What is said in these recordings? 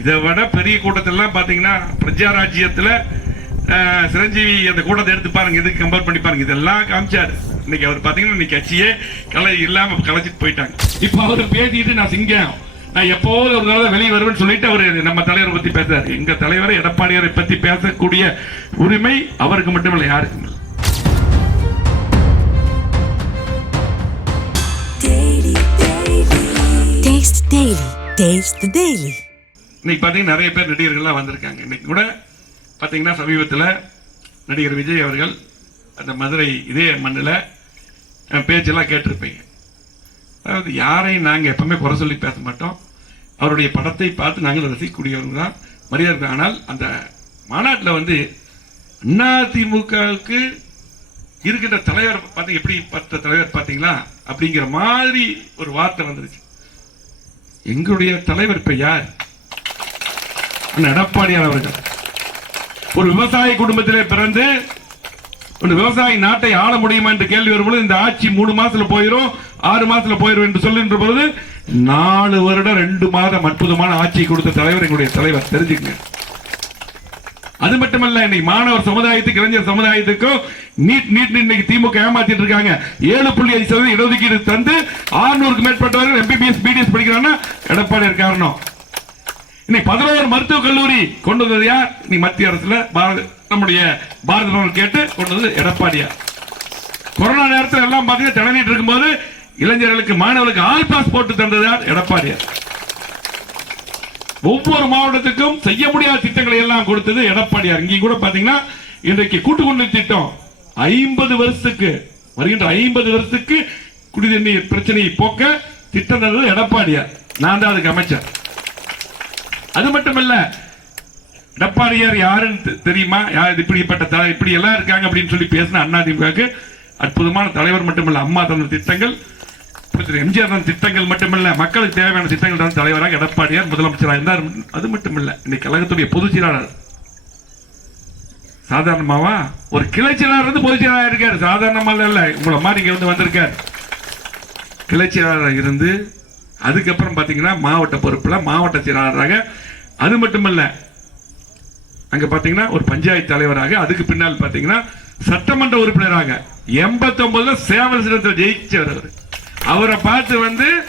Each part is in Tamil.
இதை விட பெரிய கூட்டத்திலாம் பாத்தீங்கன்னா பிரஜாராஜ்யத்துல சிரஞ்சீவி அந்த கூட்டத்தை எடுத்து பாருங்க இதுக்கு கம்பேர் பண்ணி பாருங்க இதெல்லாம் காமிச்சாரு இன்னைக்கு அவர் பாத்தீங்கன்னா இன்னைக்கு கட்சியே கலை இல்லாம கலைச்சிட்டு போயிட்டாங்க இப்ப அவர் பேசிட்டு நான் சிங்கம் நான் எப்போது ஒரு நாள் வெளியே வருவேன்னு சொல்லிட்டு அவர் நம்ம தலைவரை பத்தி பேசுறாரு எங்க தலைவரை எடப்பாடியாரை பத்தி பேசக்கூடிய உரிமை அவருக்கு மட்டுமல்ல யாருக்கும் இல்லை. Taste Daily. Taste the Daily. இன்னைக்கு பார்த்தீங்கன்னா நிறைய பேர் நடிகர்கள்லாம் வந்திருக்காங்க. இன்னைக்கு கூட பார்த்தீங்கன்னா சமீபத்தில் நடிகர் விஜய் அவர்கள் அந்த மதுரை இதே மண்ணில் பேச்செல்லாம் கேட்டிருப்பீங்க. அதாவது யாரையும் நாங்கள் எப்பவுமே குறை சொல்லி பேச மாட்டோம். அவருடைய படத்தை பார்த்து நாங்கள் ரசிக்கக்கூடியவர்கள் தான் மரியாதை ஆனால் அந்த மாநாட்டில் வந்து அதிமுகவுக்கு இருக்கின்ற தலைவர் பார்த்து எப்படி பார்த்த தலைவர் பார்த்தீங்களா அப்படிங்கிற மாதிரி ஒரு வார்த்தை வந்துருச்சு. எங்களுடைய தலைவர் இப்போ யார்? எடப்பாடியார் அவர்கள். ஒரு விவசாய குடும்பத்திலே பிறந்து ஒரு விவசாயி நாட்டை ஆள முடியுமா என்று கேள்வி வரும்பொழுது இந்த ஆட்சி மூணு மாசத்துல போயிடும் ஆறு மாசத்துல போயிடும் என்று சொல்லுகின்ற பொழுது நாலு வருடம் ரெண்டு மாதம் அற்புதமான ஆட்சி கொடுத்த தலைவர் எங்களுடைய தலைவர். தெரிஞ்சுக்கங்க. அது மட்டுமல்ல இன்னைக்கு மாணவர் சமுதாயத்துக்கு இளைஞர் சமுதாயத்துக்கும் நீட் நீட் இன்னைக்கு திமுக ஏமாத்திட்டு இருக்காங்க. ஏழு புள்ளி ஐந்து சதவீதம் இடஒதுக்கீடு தந்து ஆறுநூறுக்கு மேற்பட்டவர்கள் எம்பிபிஎஸ் பிடிஎஸ் படிக்கிறாங்கன்னா எடப்பாடி காரணம். இன்னைக்கு பதினோரு மருத்துவக் கல்லூரி கொண்டு வந்தது யார் நீ மத்திய அரசுல பாரத- நம்முடைய பாரத கேட்டு கொண்டு வந்தது எடப்பாடியார். கொரோனா நேரத்தில் எல்லாம் பாத்தீங்கன்னா திணறிட்டு இருக்கும்போது இளைஞர்களுக்கு மாணவர்களுக்கு ஆல் பாஸ் போட்டு தந்ததார் எடப்பாடியார். ஒவ்வொரு மாவட்டத்துக்கும் செய்ய முடியாத திட்டங்களை எல்லாம் கொடுத்தது எடப்பாடியார். இங்கே கூட பாத்தீங்கன்னா இன்றைக்கு கூட்டுக்குடி திட்டம் ஐம்பது வருஷத்துக்கு வருகின்ற ஐம்பது வருஷத்துக்கு குடிநீர் பிரச்சனையை போக்க திட்டம் தந்தது எடப்பாடியார். நான் தான் அதுக்கு அமைச்சர். அது மட்டுமல்ல எடப்பாடியார் யாருன்னு தெரியுமா? யார் இப்படிப்பட்ட தலை இப்படி எல்லாம் இருக்காங்க அப்படின்னு சொல்லி பேசின அதிமுகவுக்கு அற்புதமான தலைவர் மட்டுமல்ல அம்மா தந்த திட்டங்கள் எம்ஜிஆர் தந்த திட்டங்கள் மட்டுமல்ல மக்களுக்கு தேவையான திட்டங்கள் தந்த தலைவராக எடப்பாடியார் முதலமைச்சராக இருந்தார். அது மட்டுமல்ல இன்னைக்கு கழகத்துடைய பொதுச் செயலாளர் சாதாரணமாவா? ஒரு கிளை செயலாளர் வந்து பொதுச் செயலாளர் இருக்காரு. சாதாரணமா இல்ல உங்களை மாதிரி இங்க வந்து வந்திருக்காரு. கிளை செயலாளராக இருந்து அதுக்கப்புறம் பாத்தீங்கன்னா மாவட்ட பொறுப்புல மாவட்ட செயலாளராக அது மட்டுமல்ல அங்க பாத்தீங்கன்னா ஒரு பஞ்சாயத்து தலைவராக அதுக்கு பின்னால் பாத்தீங்கன்னா சட்டமன்ற உறுப்பினராக எண்பத்தி ஒன்பதுல சேவல் சின்னத்தில் ஜெயிச்சவர் அவரை. பார்த்து வந்து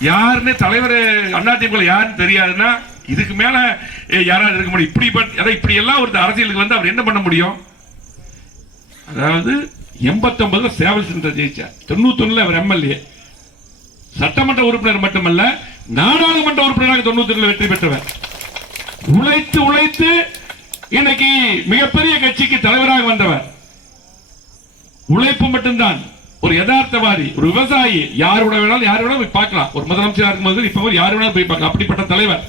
யாருன்னு தலைவர் அதிமுக யாருன்னு தெரியாதுன்னா இதுக்கு மேல யாராவது இருக்க முடியும். இப்படி பட்- இப்படி எல்லாம் ஒரு அரசியலுக்கு வந்து அவர் என்ன பண்ண முடியும்? அதாவது எண்பத்தி ஒன்பதுல சேவல் சின்னத்தில் ஜெயிச்சார். தொண்ணூத்தி அவர் எம்எல்ஏ. சட்டமன்ற உறுப்பினர் மட்டுமல்ல நாடாளுமன்ற உறுப்பினராக தொண்ணூத்தி வெற்றி பெற்றவர். உழைத்து உழைத்து இன்னைக்கு மிகப்பெரிய கட்சிக்கு தலைவராக வந்தவர். உழைப்பு மட்டும்தான். ஒரு யதார்த்தவாதி ஒரு விவசாயி யாரோட வேணாலும் யார் வேணாலும் போய் பார்க்கலாம். ஒரு முதலமைச்சரா இருக்கும்போது இப்ப அவர் யார் வேணாலும் போய் பார்க்கலாம். அப்படிப்பட்ட தலைவர்.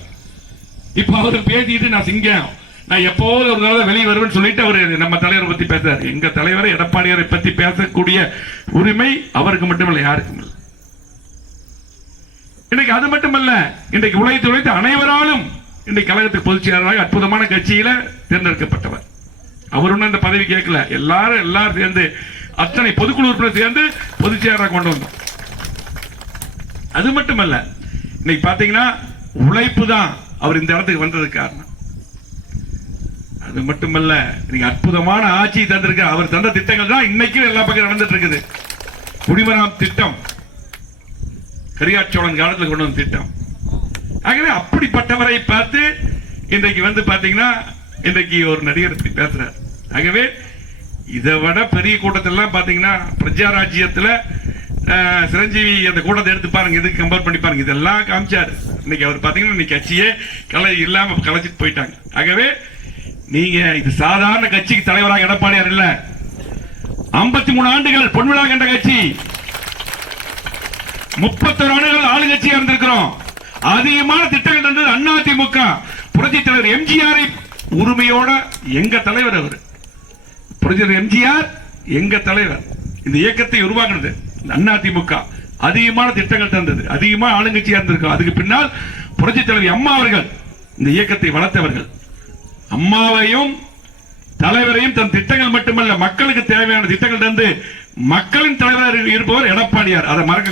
இப்ப அவர் பேசிட்டு நான் சிங்கம். நான் எப்போது ஒரு தடவை வெளியே வருவேன்னு சொல்லிட்டு அவர் நம்ம தலைவரை பத்தி பேசுறாரு. எங்க தலைவரை எடப்பாடியாரை பத்தி பேசக்கூடிய உரிமை அவருக்கு மட்டுமல்ல யாருக்கும் இல்லை. இன்னைக்கு அது மட்டுமல்ல இன்றைக்கு உழைத்து உழைத்து அனைவராலும் இன்றைக்கு கழகத்துக்கு பொதுச் செயலாளராக அற்புதமான கட்சியில தேர்ந்தெடுக்கப்பட்டவர். அவர் ஒன்றும் அந்த பதவி கேட்கல. எல்லாரும் எல்லாரும் சேர்ந்து அத்தனை பொதுக்குழு உறுப்பினர் சேர்ந்து பொதுச் செயலராக கொண்டு வந்தோம். அது மட்டுமல்ல இன்னைக்கு பாத்தீங்கன்னா உழைப்பு தான் அவர் இந்த இடத்துக்கு வந்ததுக்கு காரணம். அது மட்டுமல்ல இன்னைக்கு அற்புதமான ஆட்சி தந்திருக்க அவர் தந்த திட்டங்கள் தான் இன்னைக்கும் எல்லா பக்கம் நடந்துட்டு இருக்குது குடிமராம் திட்டம் கரியாட்சோழன் காலத்தில் கொண்டு வந்த திட்டம். ஆகவே அப்படிப்பட்டவரை பார்த்து இன்றைக்கு வந்து பாத்தீங்கன்னா இன்றைக்கு ஒரு நடிகர் இப்படி பேசுறார். ஆகவே இதை விட பெரிய கூட்டத்திலாம் பாத்தீங்கன்னா பிரஜாராஜ்யத்துல சிரஞ்சீவி அந்த கூட்டத்தை எடுத்து பாருங்க இதுக்கு கம்பேர் பண்ணி பாருங்க. இதெல்லாம் காமிச்சாரு. இன்னைக்கு அவர் பாத்தீங்கன்னா இன்னைக்கு கட்சியே கலை இல்லாம கலைச்சிட்டு போயிட்டாங்க. ஆகவே நீங்க இது சாதாரண கட்சிக்கு தலைவராக எடப்பாடியார் இல்ல. ஐம்பத்தி மூணு ஆண்டுகள் பொன்விழா கண்ட கட்சி. முப்பத்தொரு ஆண்டுகள் ஆளுங்கட்சியா இருந்திருக்கிறோம். அதிகமான திட்டங்கள் தந்தது அண்ணா திமுக புரட்சி தலைவர் எம்ஜிஆரை உரிமையோட எங்க தலைவர் அவர்? புரட்சி தலைவர் எம்ஜிஆர் எங்க தலைவர்? இந்த இயக்கத்தை உருவாக்குனது அண்ணா திமுக அதிகமான திட்டங்கள் தந்தது. அதிகமான ஆளுங்கட்சியா இருந்திருக்கும். அதுக்கு பின்னால் புரட்சி தலைவர் அம்மா அவர்கள் இந்த இயக்கத்தை வளர்த்தவர்கள். அம்மாவையும் தலைவரையும் தன் திட்டங்கள் மட்டுமல்ல மக்களுக்கு தேவையான திட்டங்கள் தந்து மக்களின் தலைவர் இருப்பவர் எடப்பாடியார். அதை மறக்க